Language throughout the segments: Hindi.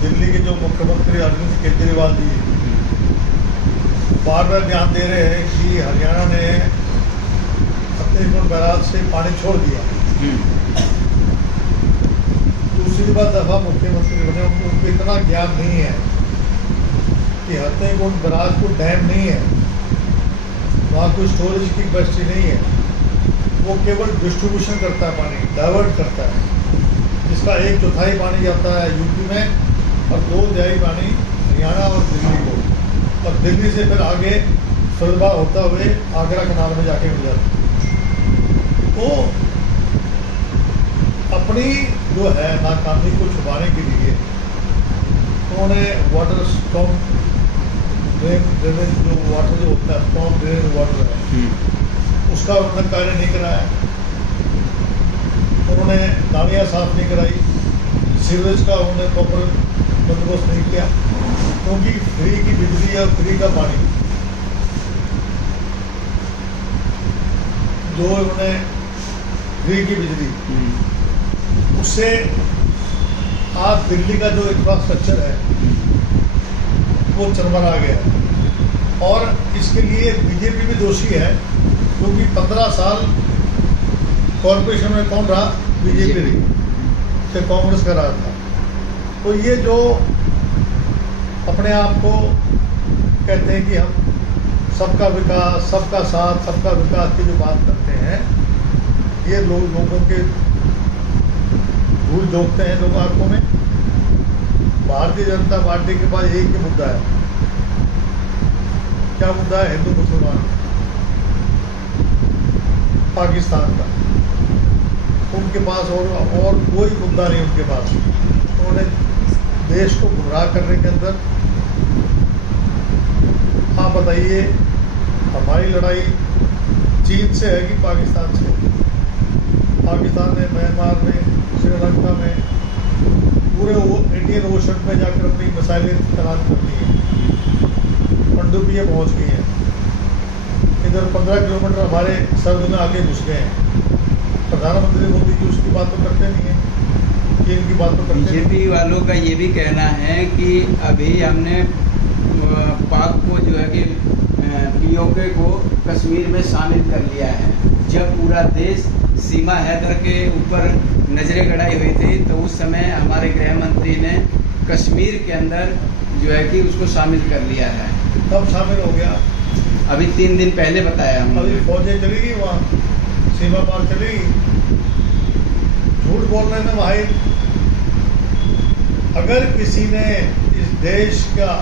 दिल्ली के जो मुख्यमंत्री अरविंद केजरीवाल जी बार बार ध्यान दे रहे हैं कि हरियाणा ने फतेहपुर बैराज से पानी छोड़ दिया। दूसरी बार दफा मुख्यमंत्री बने, उनको इतना ज्ञान नहीं है कि फतेहपुर बैराज को डैम नहीं है, वहाँ कोई स्टोरेज की कैपेसिटी नहीं है। वो केवल डिस्ट्रीब्यूशन करता है, पानी डाइवर्ट करता है, जिसका 1/4 पानी जाता है यूपी में और 2/3 पानी हरियाणा और दिल्ली को, और दिल्ली से फिर आगे फिरोजबाद होता हुए आगरा कनाल में जाके मिल जाता है। तो अपनी जो है नाकामी को छुपाने के लिए उन्होंने वाटर स्टॉर्म ड्रेनेज जो वाटर जो होता है, स्टॉर्म ड्रेनेज वाटर है, उसका उन्होंने कार्य नहीं कराया। उन्होंने नालियाँ साफ नहीं कराई, सीवरेज का उन्होंने प्रॉपर बंदोबस्त नहीं किया, क्योंकि फ्री की बिजली और फ्री का पानी जो उन्होंने फ्री की बिजली, उससे आज दिल्ली का जो इंफ्रास्ट्रक्चर है वो चरमरा गया। और इसके लिए बीजेपी भी दोषी है, क्योंकि 15 साल कॉर्पोरेशन में कौन रहा? बीजेपी रही, से कांग्रेस का रहा था। तो ये जो अपने आप को कहते हैं कि हम सबका विकास, सबका साथ, सबका विकास की जो बात करते हैं, ये लोगों के भूल जोकते हैं लोग आंखों में। भारतीय जनता पार्टी के पास एक ही मुद्दा है। क्या मुद्दा है? हिंदू मुसलमान, पाकिस्तान का। उनके पास और कोई मुद्दा नहीं उनके पास। उन्होंने देश को गुमराह करने के अंदर, आप बताइए, हमारी लड़ाई चीन से है कि पाकिस्तान से? पाकिस्तान ने म्यांमार में, श्रीलंका में, पूरे इंडियन ओशन में जाकर अपनी मिसाइलें तैनात कर दी हैं, पनडुब्बियाँ पहुँच गई हैं। इधर 15 किलोमीटर हमारे सर्द में आके घुस गए हैं। प्रधानमंत्री मोदी जी उसकी बात तो करते नहीं है, कि इनकी बात तो करते। बीजेपी वालों का ये भी कहना है कि अभी हमने पाक को जो है कि पीओके को कश्मीर में शामिल कर लिया है। जब पूरा देश सीमा हैदर के ऊपर नजरें गड़ाई हुई थी, तो उस समय हमारे गृह मंत्री ने कश्मीर के अंदर जो है कि उसको शामिल कर लिया है। कब शामिल हो गया? अभी 3 दिन पहले बताया हम। अभी फौजें चली गई वहाँ, सीमा पार चली गई। झूठ बोलने में माहिर। अगर किसी ने इस देश का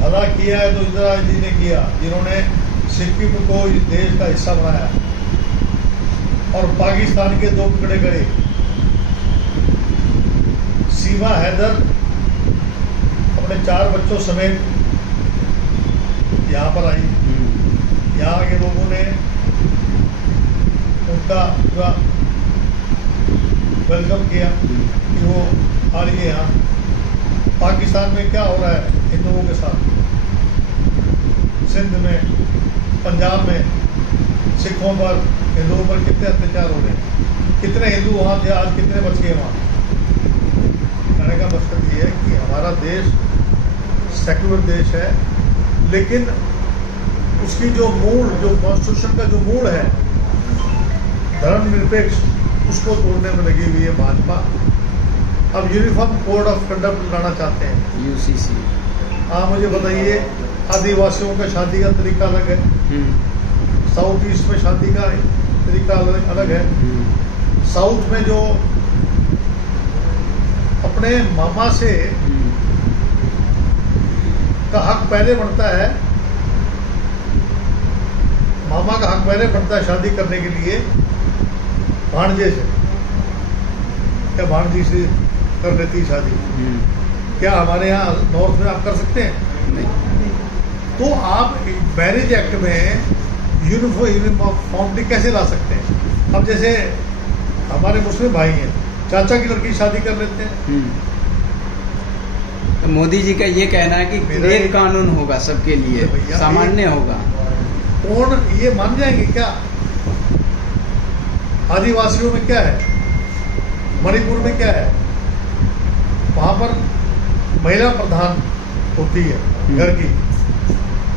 भला किया है तो इंदिरा जी ने किया, जिन्होंने सिक्किम को इस देश का हिस्सा बनाया और पाकिस्तान के 2 टुकड़े करे। सीमा हैदर अपने 4 बच्चों समेत यहाँ पर आई। यहाँ के लोगों ने उनका पूरा वेलकम किया कि वो आ रही है यहाँ। पाकिस्तान में क्या हो रहा है हिंदुओं के साथ? सिंध में, पंजाब में सिखों पर, हिंदुओं पर कितने अत्याचार हो रहे हैं? कितने हिंदू वहाँ थे, आज कितने बच गए वहाँ? कहने का मकसद ये है कि हमारा देश सेक्युलर देश है, लेकिन उसकी जो मूल, जो कॉन्स्टिट्यूशन का जो मूल है धर्मनिरपेक्ष, उसको तोड़ने में लगी हुई है भाजपा। अब यूनिफॉर्म कोड ऑफ कंडक्ट लाना चाहते हैं, यूसीसी। हाँ, मुझे बताइए, आदिवासियों का शादी का तरीका अलग है, साउथ ईस्ट में शादी का तरीका अलग है। साउथ में जो अपने मामा से का हक पहले बनता है, मामा का हक पहले बनता है शादी करने के लिए भांजे से। क्या भांजी से कर लेती शादी? क्या हमारे यहाँ नॉर्थ में आप कर सकते हैं? नहीं। तो आप मैरिज एक्ट में यूनिफॉर्मिटी कैसे ला सकते हैं? अब जैसे हमारे मुस्लिम भाई हैं, चाचा की लड़की शादी कर लेते हैं। तो मोदी जी का ये कहना है कि एक कानून होगा सबके लिए, सामान्य होगा। कौन ये मान जाएंगे क्या? आदिवासियों में क्या है? मणिपुर में क्या है, वहाँ पर महिला प्रधान होती है घर की,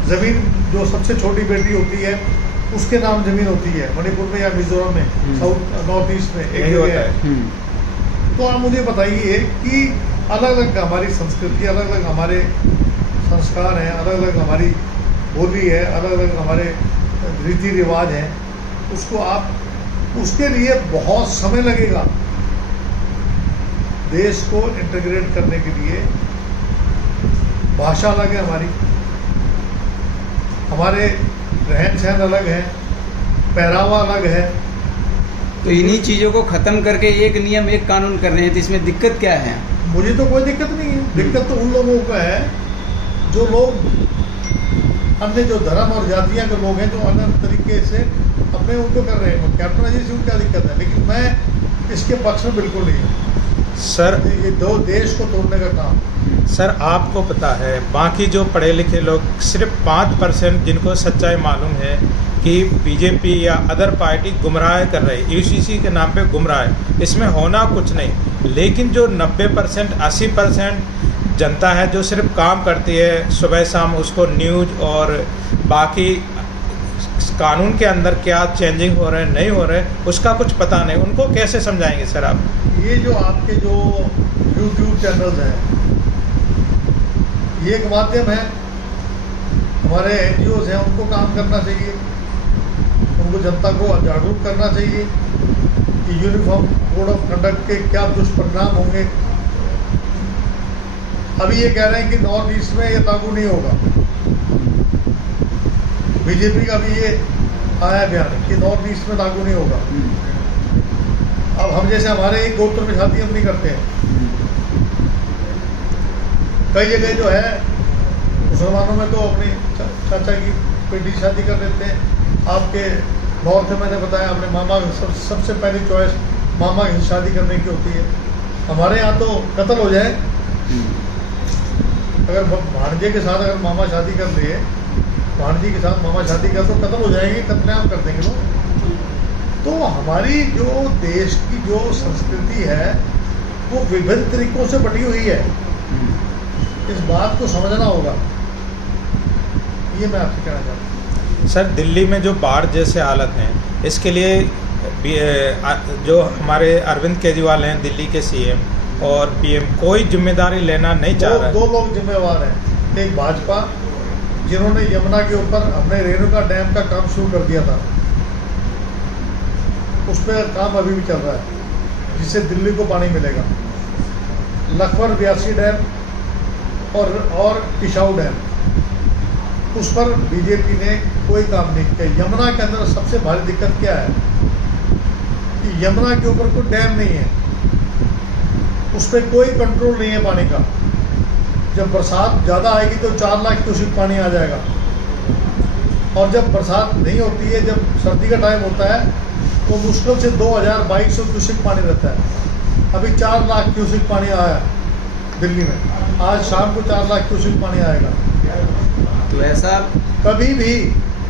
जमीन जो सबसे छोटी बेटी होती है उसके नाम जमीन होती है मणिपुर में या मिजोरम में, साउथ नॉर्थ ईस्ट में एक जगह है। तो आप मुझे बताइए कि अलग अलग हमारी संस्कृति, अलग अलग हमारे संस्कार हैं, अलग अलग हमारी बोली है, अलग अलग हमारे रीति रिवाज हैं, उसको आप, उसके लिए बहुत समय लगेगा देश को इंटीग्रेट करने के लिए। भाषा अलग है हमारी, हमारे रहन सहन अलग है, पहरावा अलग है। तो इन्हीं चीज़ों को ख़त्म करके एक नियम एक कानून कर रहे हैं, तो इसमें दिक्कत क्या है? मुझे तो कोई दिक्कत नहीं है। दिक्कत तो उन लोगों का है जो लोग अन्य जो धर्म और जातियां के लोग हैं, जो अन्य तरीके से अपने उनको कर रहे हैं। कैप्टन अजय सिंह क्या दिक्कत है, लेकिन मैं इसके पक्ष में बिल्कुल नहीं हूँ सर। ये दो देश को तोड़ने का काम। सर आपको पता है बाकी जो पढ़े लिखे लोग, सिर्फ 5% जिनको सच्चाई मालूम है कि बीजेपी या अदर पार्टी गुमराह कर रही है, यूसीसी के नाम पे गुमराह है, इसमें होना कुछ नहीं। लेकिन जो 90% 80% जनता है जो सिर्फ काम करती है सुबह शाम, उसको न्यूज़ और बाकी कानून के अंदर क्या चेंजिंग हो रहे हैं नहीं हो रहे उसका कुछ पता नहीं, उनको कैसे समझाएंगे सर आप? ये जो आपके जो यूट्यूब चैनल्स हैं, ये एक माध्यम है, हमारे NGOs हैं, उनको काम करना चाहिए, उनको जनता को जागरूक करना चाहिए कि यूनिफॉर्म कोड ऑफ कंडक्ट के क्या दुष्परिणाम होंगे। अभी ये कह रहे हैं कि नॉर्थ ईस्ट में ये लागू नहीं होगा। बीजेपी का भी ये आया बयान कि नॉर्थ ईस्ट में लागू नहीं होगा। अब हम जैसे हमारे एक गोत्र में शादी हम नहीं करते हैं, कई जगह जो है मुसलमानों में तो अपनी चाचा की बेटी शादी कर देते हैं। आपके नॉर्थ में मैंने बताया अपने मामा सबसे पहली चॉइस मामा की शादी करने की होती है। हमारे यहाँ तो कत्ल हो जाए, अगर भांजे के साथ अगर मामा शादी कर लिए, भांजी के साथ मामा शादी कर तो कत्ल हो जाएंगे, कत्लेआम कर देंगे लोग। तो हमारी जो देश की जो संस्कृति है वो विभिन्न तरीकों से बटी हुई है, इस बात को समझना होगा। ये मैं आपसे कहना चाहता हूँ। सर दिल्ली में जो बाढ़ जैसे हालत हैं, इसके लिए जो हमारे अरविंद केजरीवाल हैं दिल्ली के CM और PM कोई जिम्मेदारी लेना नहीं चाह रहा है। दो लोग जिम्मेवार हैं, एक भाजपा जिन्होंने यमुना के ऊपर अपने रेणुका डैम का काम शुरू कर दिया था, उस पर काम अभी भी चल रहा है जिससे दिल्ली को पानी मिलेगा। लखपत ब्यासी डैम और किशाऊ डैम, उस पर बीजेपी ने कोई काम नहीं किया। यमुना के अंदर सबसे भारी दिक्कत क्या है कि यमुना के ऊपर कोई डैम नहीं है, उस पर कोई कंट्रोल नहीं है पानी का। जब बरसात ज़्यादा आएगी तो 4 लाख क्यूसेक पानी आ जाएगा, और जब बरसात नहीं होती है, जब सर्दी का टाइम होता है तो मुश्किल से 2200 क्यूसेक पानी रहता है। अभी 4 लाख क्यूसेक पानी आया दिल्ली में, आज शाम को 4 लाख क्यूसेक पानी आएगा। तो ऐसा कभी भी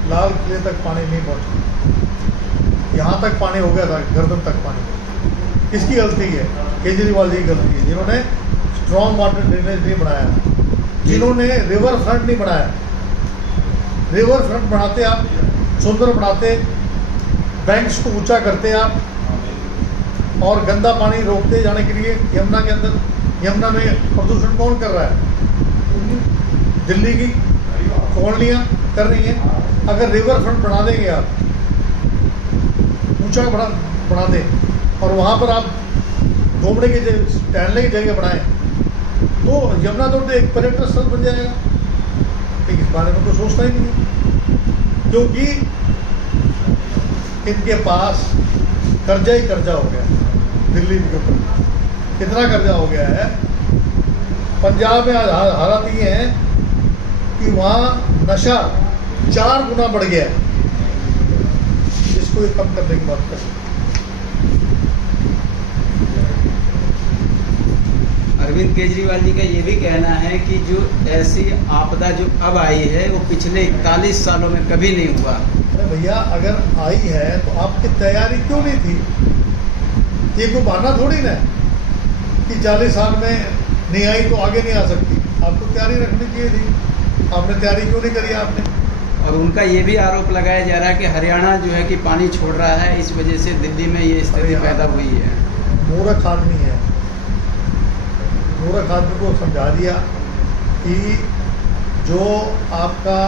लाल किले तक पानी नहीं पहुँचा, यहाँ तक पानी हो गया था, गर्दन तक पानी। किसकी गलती है? केजरीवाल जी की गलती है, जिन्होंने स्ट्रॉन्ग वाटर ड्रेनेज नहीं बनाया, जिन्होंने रिवर फ्रंट नहीं बनाया। रिवर फ्रंट बनाते आप, सुंदर बनाते, बैंक्स को ऊंचा करते आप, और गंदा पानी रोकते जाने के लिए यमुना के अंदर। यमुना में प्रदूषण कौन कर रहा है? दिल्ली की कॉलोनियाँ कर रही हैं। अगर रिवर फ्रंट बना देंगे आप, ऊंचा बना दें, और वहाँ पर आप घूमने की जगह, टहलने की जगह बनाएं, तो यमुना तो एक पर्यटन स्थल बन जाएगा। लेकिन इस बारे में तो सोचता ही नहीं, क्योंकि इनके पास कर्जा ही कर्जा हो गया दिल्ली के ऊपर। कितना कर्जा हो गया है? पंजाब में हालात ये है कि वहाँ नशा 4 गुना बढ़ गया है, जिसको ये कम करने की बात कर। अरविंद केजरीवाल जी का ये भी कहना है कि जो ऐसी आपदा जो अब आई है वो पिछले 41 सालों में कभी नहीं हुआ। अरे भैया, अगर आई है तो आपकी तैयारी क्यों नहीं थी? ये कोई बहाना थोड़ी ना है कि 40 साल में नहीं आई तो आगे नहीं आ सकती। आपको तैयारी रखनी चाहिए थी, आपने तैयारी क्यों नहीं करी आपने? और उनका ये भी आरोप लगाया जा रहा है कि हरियाणा जो है कि पानी छोड़ रहा है, इस वजह से दिल्ली में ये स्थिति पैदा हुई है। मूर्ख आदमी है, मूर्ख आदमी को समझा दिया कि जो आपका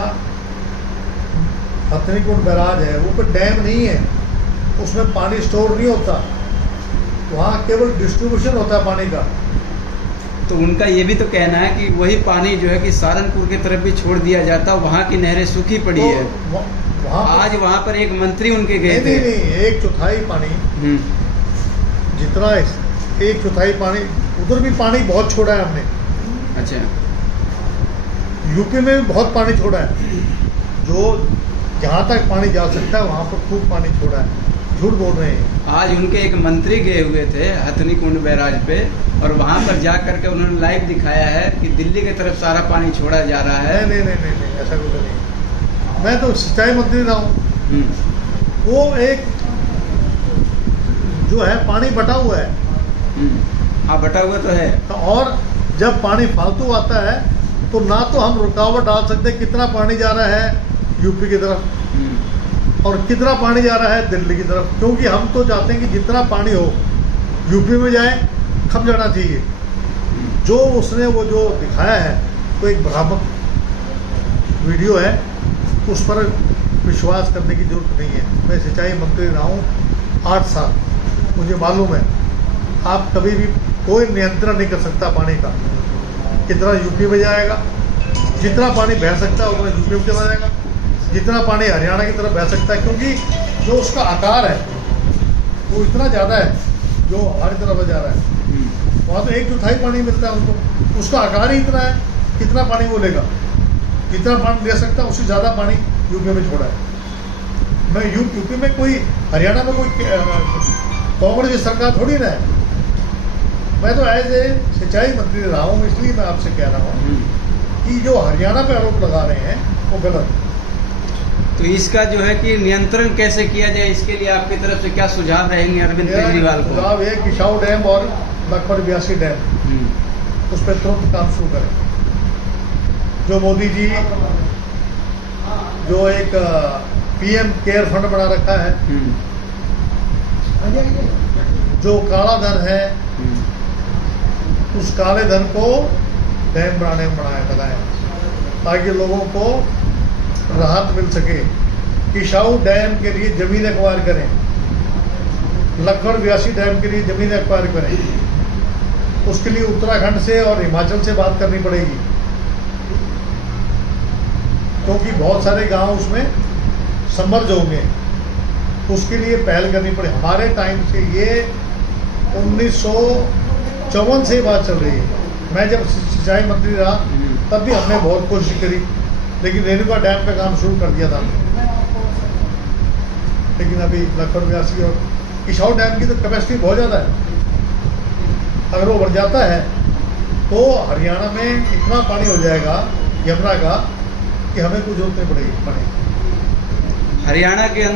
हथनीकुंड बैराज है वो कोई डैम नहीं है, उसमें पानी स्टोर नहीं होता, वहाँ केवल डिस्ट्रीब्यूशन होता है पानी का। तो उनका ये भी तो कहना है कि वही पानी जो है कि सहारनपुर की तरफ भी छोड़ दिया जाता, वहाँ की नहरें सूखी पड़ी तो है। वहाँ आज वहाँ पर एक मंत्री उनके गए थे। नहीं, 1/4 पानी जितना 1/4 पानी उधर भी पानी बहुत छोड़ा है हमने। अच्छा, यूपी में भी बहुत पानी छोड़ा है, जो जहाँ तक पानी जा सकता है वहाँ पर खूब पानी छोड़ा है। झूठ बोल रहे हैं। आज उनके एक मंत्री गए हुए थे हथनीकुंड बैराज पे, और वहाँ पर जा करके उन्होंने लाइव दिखाया है कि दिल्ली की तरफ सारा पानी छोड़ा जा रहा है। नहीं, ऐसा कुछ नहीं। मैं तो सिंचाई मंत्री रहा हूँ, वो एक जो है पानी बटा हुआ है। हाँ, बटा हुआ तो है। और जब पानी फालतू आता है तो ना तो हम रुकावट डाल सकते कितना पानी जा रहा है यूपी की तरफ और कितना पानी जा रहा है दिल्ली की तरफ, क्योंकि हम तो चाहते हैं कि जितना पानी हो यूपी में जाए, खप जाना चाहिए। जो उसने वो जो दिखाया है तो एक भ्रामक वीडियो है, उस पर विश्वास करने की जरूरत नहीं है। मैं सिंचाई मंत्री रहा हूँ 8 साल, मुझे मालूम है आप कभी भी कोई नियंत्रण नहीं कर सकता पानी का। कितना यूपी में जाएगा, जितना पानी बह सकता है उतना यूपी में चला जाएगा, जितना पानी हरियाणा की तरफ बह सकता है, क्योंकि जो उसका आकार है वो इतना ज़्यादा है जो हमारी तरफ जा रहा है। वहाँ तो 1/4 पानी मिलता है उनको, उसका आकार ही इतना है, कितना पानी वो लेगा, जितना पानी ले सकता है उससे ज़्यादा पानी यूपी में छोड़ा है। मैं यूपी में कोई, हरियाणा में कोई कांग्रेस की सरकार थोड़ी ना है। मैं तो एज ए सिंचाई मंत्री रहा हूँ, इसलिए मैं आपसे कह रहा हूँ कि जो हरियाणा पे आरोप लगा रहे हैं वो गलत है। तो इसका जो है कि नियंत्रण कैसे किया जाए, इसके लिए आपकी तरफ से क्या सुझाव रहेंगे अरविंद केजरीवाल को? सुझाव है किशाऊ डैम और लखपत ब्यासी डैम, उस पर तुरंत काम शुरू करें। जो मोदी जी जो एक PM केयर फंड बना रखा है, जो काला धन है उस काले धन को डैम बनाने में लगाया ताकि लोगों को राहत मिल सके। किशाऊ डैम के लिए जमीन एक्वायर करें, लखपत ब्यासी डैम के लिए जमीन एक्वायर करें। उसके लिए उत्तराखंड से और हिमाचल से बात करनी पड़ेगी, क्योंकि बहुत सारे गांव उसमें सबमर्ज होंगे। उसके लिए पहल करनी पड़े। हमारे टाइम से ये 1954 से बात चल रही है। मैं जब सिंचाई मंत्री रहा तब भी हमने बहुत कोशिश करी, लेकिन रेणुका डैम पे काम शुरू कर दिया था, लेकिन अभी लखपत ब्यासी और किशाऊ डैम की तो कैपेसिटी बहुत ज़्यादा है। अगर वो बढ़ जाता है तो हरियाणा में इतना पानी हो जाएगा यमुना का कि हमें कुछ जरूरत नहीं पड़ेगी। हरियाणा के